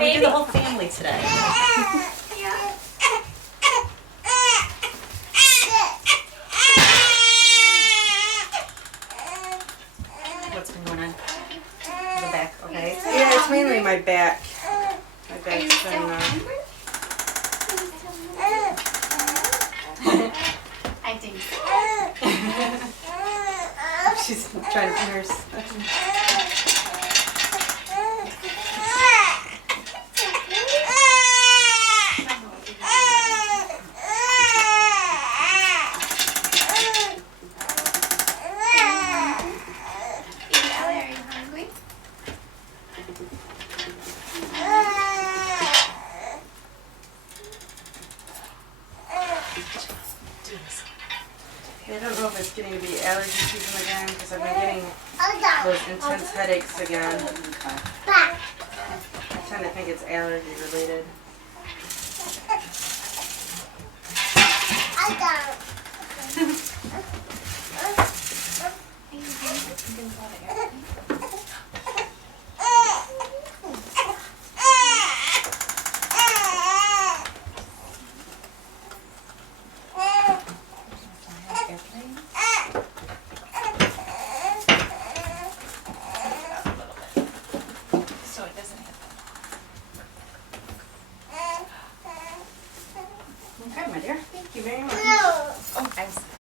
Can we do the whole family today? Yeah. What's been going on? The back, okay. Yeah, it's mainly my back. My back's been, I think so. she's trying to nurse. Baby Ellie, are you hungry? I don't know if it's getting to be allergy season again because I've been getting those intense headaches again. I tend to think it's allergy related. So it doesn't hit Okay, my dear. Thank you very much. Oh, I'm sorry.